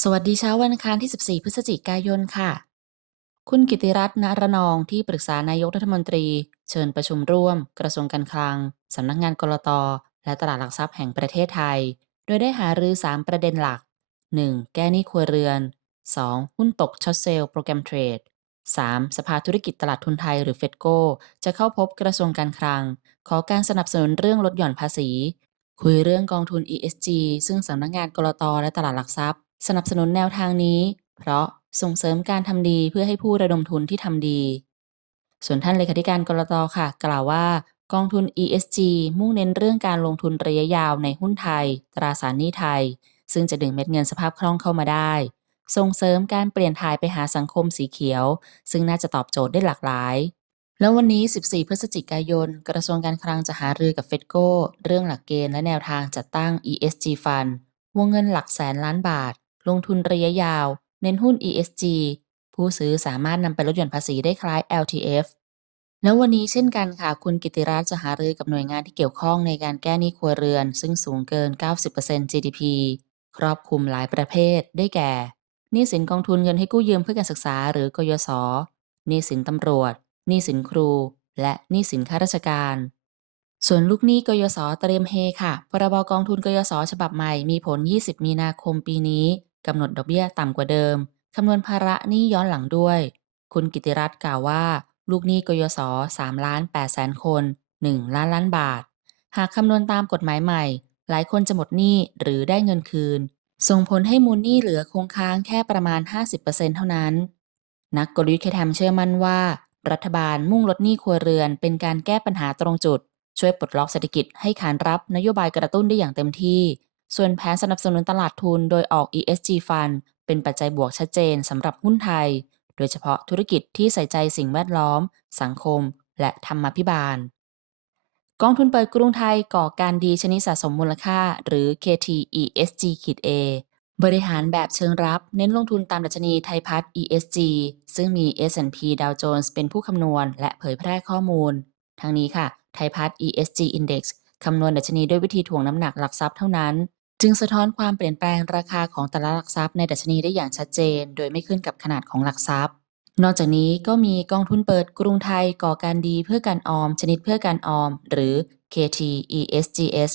สวัสดีเช้าวันอังคารที่ 14 พฤศจิกายนค่ะ คุณกิติรัตน์ณรนองที่ปรึกษานายกรัฐมนตรี เชิญประชุมร่วม กระทรวงการคลัง สำนักงานกลตและตลาดหลักทรัพย์แห่งประเทศไทย โดยได้หารือ 3 ประเด็นหลัก 1. แก้หนี้ครัวเรือน 2. หุ้นตกช็อตเซลล์โปรแกรมเทรด 3. สภาธุรกิจตลาดทุนไทยหรือเฟดโกจะเข้าพบกระทรวงการคลัง ขอการสนับสนุนเรื่องลดหย่อนภาษี คุยเรื่องกองทุน ESG ซึ่งสำนักงานกลตและตลาดหลักทรัพย์ สนับสนุนแนวทางนี้ เพราะส่งเสริมการทำดีเพื่อให้ผู้ระดมทุนที่ทำดี ส่วนท่านเลขาธิการกลตค่ะ กล่าวว่ากองทุน ESG มุ่งเน้นเรื่องการลงทุนระยะยาวในหุ้นไทย ตราสารหนี้ไทย ซึ่งจะดึงเม็ดเงินสภาพคล่องเข้ามาได้ ส่งเสริมการเปลี่ยนถ่ายไปหาสังคมสีเขียว ซึ่งน่าจะตอบโจทย์ได้หลากหลาย แล้ววันนี้ 14 พฤศจิกายน กระทรวงการคลังจะหารือกับเฟดโกเรื่องหลักเกณฑ์และแนวทางจัดตั้ง ESG Fund วงเงินหลักแสนล้านบาท ลงทุนระยะยาว เน้นหุ้น ESG ผู้ซื้อสามารถนำไปลดหย่อนภาษีได้คล้าย LTF แล้ววันนี้เช่นกันค่ะ คุณกิติรัตน์จะหารือกับหน่วยงานที่เกี่ยวข้องในการแก้หนี้ครัวเรือน ซึ่งสูงเกิน 90% GDP ครอบคลุมหลายประเภท ได้แก่หนี้สินกองทุนเงินให้กู้ยืมเพื่อการศึกษาหรือกยศหนี้สินตำรวจหนี้สินครู และหนี้สินข้าราชการ ส่วนลูกหนี้กยศเตรียมเฮค่ะพรบกองทุนกยศฉบับใหม่มีผล 20 มีนาคมปีนี้ กำหนดดอกเบี้ยต่ำกว่าเดิม คำนวณภาระหนี้ย้อนหลังด้วย คุณกิติรัตน์กล่าวว่า ลูกหนี้กยศ3ล้าน8แสนคน 1 ล้านล้านบาท หากคำนวณตามกฎหมายใหม่ หลายคนจะหมดหนี้หรือได้เงินคืน ส่งผลให้มูลหนี้เหลือคงค้างแค่ประมาณ 50%เท่านั้น นักกลยุทธ์เคทมเชื่อมั่นว่า รัฐบาลมุ่งลดหนี้ครัวเรือน เป็นการแก้ปัญหาตรงจุด ช่วยปลดล็อกเศรษฐกิจให้ขานรับนโยบายกระตุ้นได้อย่างเต็มที่ ส่วนแผนสนับสนุนตลาดทุนโดยออก ESG Fund เป็นปัจจัยบวกชัดเจนสำหรับหุ้นไทย โดยเฉพาะธุรกิจที่ใส่ใจสิ่งแวดล้อม สังคม และธรรมาภิบาล กองทุนเปิดกรุงไทยก่อการดีชนิดสะสมมูลค่า หรือ KT ESG-A บริหารแบบเชิงรับเน้นลงทุนตามดัชนีไทยพัฒน์ ESG ซึ่งมี S&P Dow Jones เป็นผู้คำนวณ และเผยแพร่ข้อมูล ทั้งนี้ค่ะ ไทยพัฒน์ ESG Index คำนวณดัชนีด้วยวิธีถ่วงน้ำหนักหลักทรัพย์เท่านั้น จึงสะท้อนความเปลี่ยนแปลงราคาของแต่ละหลักทรัพย์ในดัชนีได้อย่างชัดเจน โดยไม่ขึ้นกับขนาดของหลักทรัพย์ นอกจากนี้ก็มีกองทุนเปิดกรุงไทยก่อการดีเพื่อการออม ชนิดเพื่อการออม หรือ KT ESGS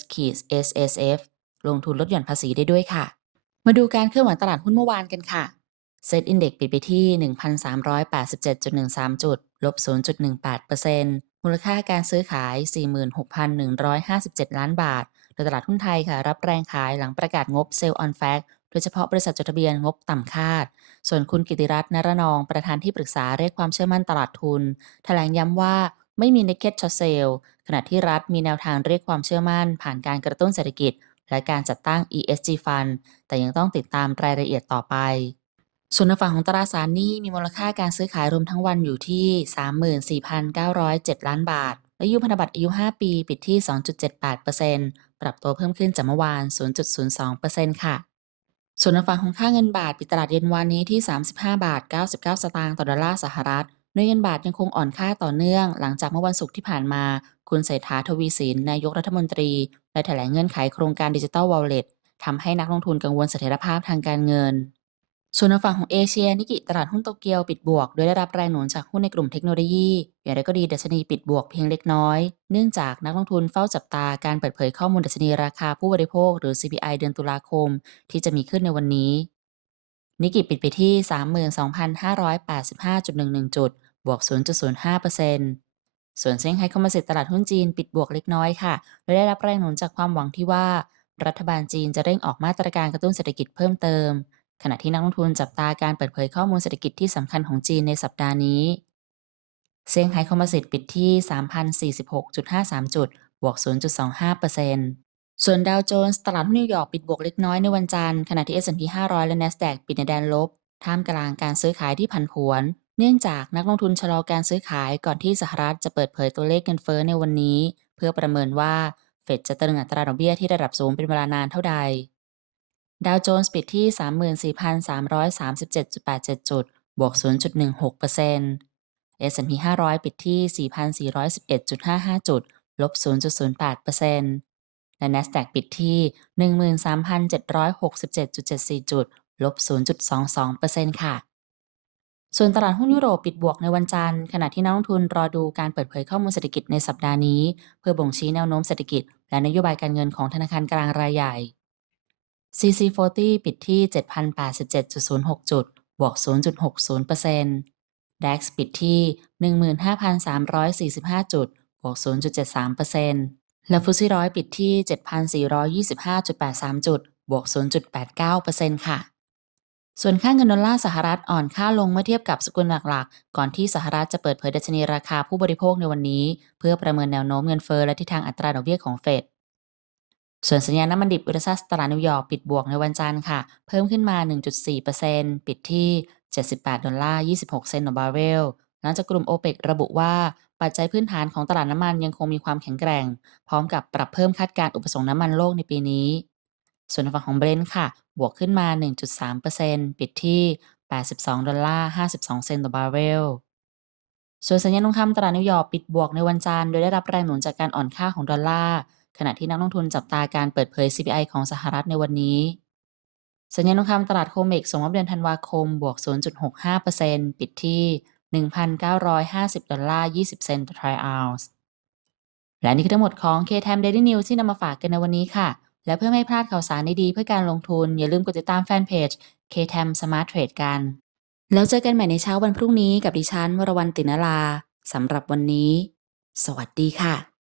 SSF ลงทุนลดหย่อนภาษีได้ด้วยค่ะ มาดูการเคลื่อนไหวตลาดหุ้นเมื่อวานกันค่ะเซ็ตอินเด็กปิดไปที่ 1,387.13 จุด ลบ 0.18%มูลค่าการซื้อขาย 46,157 ล้านบาท โดยตลาดหุ้นไทยค่ะรับแรงขายหลังประกาศงบเซลล์ออนแฟกโดยเฉพาะบริษัทจดทะเบียนงบต่ำคาด ส่วนคุณกิติรัตน์นรนองประธานที่ปรึกษาเรียกความเชื่อมั่นตลาดทุน แถลงย้ำว่าไม่มี naked short sale ขณะที่รัฐมีแนวทางเรียกความเชื่อมั่น ผ่านการกระตุ้นเศรษฐกิจ และการจัดตั้ง ESG Fund แต่ยังต้องติดตามรายละเอียดต่อไป ส่วนฝั่งของตราสารหนี้มีมูลค่าการซื้อขายรวมทั้งวันอยู่ที่ 34,907 ล้านบาท และยุพันธบัตรอายุ 5 ปี ปิดที่ 2.78%ปรับตัวเพิ่มขึ้นจากเมื่อวาน 0.02%ค่ะ ส่วนในฝั่งของค่าเงินบาทปิดตลาดเย็นวันนี้ที่ 35 บาท 99 สตางค์ต่อดอลลาร์สหรัฐโดยเงินบาทยังคงอ่อนค่าต่อเนื่อง หลังจากเมื่อวันศุกร์ที่ผ่านมา คุณเศรษฐาทวีสินนายกรัฐมนตรีได้แถลงเงื่อนไขโครงการดิจิทัลวอลเล็ตทำให้นักลงทุนกังวลเสถียรภาพทางการเงิน ส่วนฝั่งของเอเชียนิกิตลาดหุ้นโตเกียวปิดบวก โดยได้รับแรงหนุนจากหุ้นในกลุ่มเทคโนโลยีอย่างไรก็ดีดัชนีปิดบวกเพียงเล็กน้อย เนื่องจากนักลงทุนเฝ้าจับตาการเปิดเผยข้อมูลดัชนีราคาผู้บริโภค หรือ CPI เดือนตุลาคม ที่จะมีขึ้นในวันนี้ นิกิปิดไปที่ 32,585.11 จุด บวก 0.05%ส่วนเซี่ยงไฮ้คอมมิวนิสต์ตลาดหุ้นจีนปิดบวกเล็กน้อยค่ะ โดยได้รับแรงหนุนจากความหวังที่ว่า รัฐบาลจีนจะเร่งออกมาตรการกระตุ้นเศรษฐกิจเพิ่มเติม ขณะที่นักลงทุนจับตาการเปิดเผยข้อมูลเศรษฐกิจที่สำคัญของจีนในสัปดาห์นี้ เซี่ยงไฮ้คอมมิวนิตปิดที่ 3,046.53 จุด บวก 0.25%ส่วนดาวโจนส์ตลาดหุ้นนิวยอร์กปิดบวกเล็กน้อยในวันจันทร์ ขณะที่ S&P 500 และ NASDAQ ปิดในแดนลบ ท่ามกลางการซื้อขายที่ผันผวน เนื่องจากนักลงทุนชะลอการซื้อขายก่อนที่สหรัฐจะเปิดเผยตัวเลขเงินเฟ้อในวันนี้ เพื่อประเมินว่าเฟดจะตรึงอัตราดอกเบี้ยที่ระดับสูงเป็นเวลานานเท่าใด ดาวโจนส์ปิดที่ 34,337.87 จุด บวก 0.16% S&P 500 ปิดที่ 4,411.55 จุด ลบ 0.08%และ NASDAQ ปิดที่ 13,767.74 จุด ลบ 0.22%ค่ะ ส่วนตลาดหุ้นยุโรปปิดบวกในวันจันทร์ ขณะที่นักลงทุนรอดูการเปิดเผยข้อมูลเศรษฐกิจในสัปดาห์นี้ เพื่อบ่งชี้แนวโน้มเศรษฐกิจ และนโยบายการเงินของธนาคารกลางรายใหญ่ CC40 ปิดที่ 7,087.06 จุด บวก 0.60% DAX ปิดที่ 15,345 จุด บวก 0.73%และฟุตซี่ร้อยปิดที่ 7,425.83 จุด บวก 0.89%ค่ะส่วนค่าเงินดอลลาร์สหรัฐอ่อนค่าลงเมื่อเทียบกับสกุลหลักๆ ก่อนที่สหรัฐจะเปิดเผยดัชนีราคาผู้บริโภคในวันนี้ เพื่อประเมินแนวโน้มเงินเฟ้อและทิศทางอัตราดอกเบี้ยของเฟด ส่วนสัญญาณน้ำมันดิบอุตซัสตลาดนิวยอร์กปิดบวกในวันจันทร์ค่ะ เพิ่มขึ้นมา 1.4%ปิดที่ 78 ดอลลาร์ 26 เซนต์ต่อบาร์เรล หลังจากกลุ่มโอเปกระบุว่า ปัจจัยพื้นฐานของตลาดน้ำมันยังคงมีความแข็งแกร่ง พร้อมกับปรับเพิ่มคาดการอุปสงค์น้ำมันโลกในปีนี้ ส่วนฝั่งของเบรนท์ค่ะ บวกขึ้นมา 1.3%ปิดที่ 82 ดอลลาร์ 52 เซนต์ต่อบาร์เรลส่วนสัญญาณทองคำตลาดนิวยอร์กปิดบวกในวันจันทร์โดยได้รับแรงหนุนจากการอ่อนค่าของดอลลาร์ ขณะที่นักลงทุนจับตาการเปิดเผย CPI ของสหรัฐในวันนี้ สัญญาณทองคำตลาดโคเมกส่งมอบเดือนธันวาคม บวก 0.65%ปิดที่ 1,950 ดอลลาร์ 20 เซนต์ต่อทรัลออนซ์และนี่คือทั้งหมดของ KTM Daily News ที่นำมาฝากกันในวันนี้ค่ะ และเพื่อไม่พลาดข่าวสารดีๆเพื่อการลงทุน อย่าลืมกดติดตามแฟนเพจ KTM Smart Trade กัน แล้วเจอกันใหม่ในเช้าวันพรุ่งนี้กับดิฉันวรวรรณตินลาสำหรับวันนี้ สวัสดีค่ะ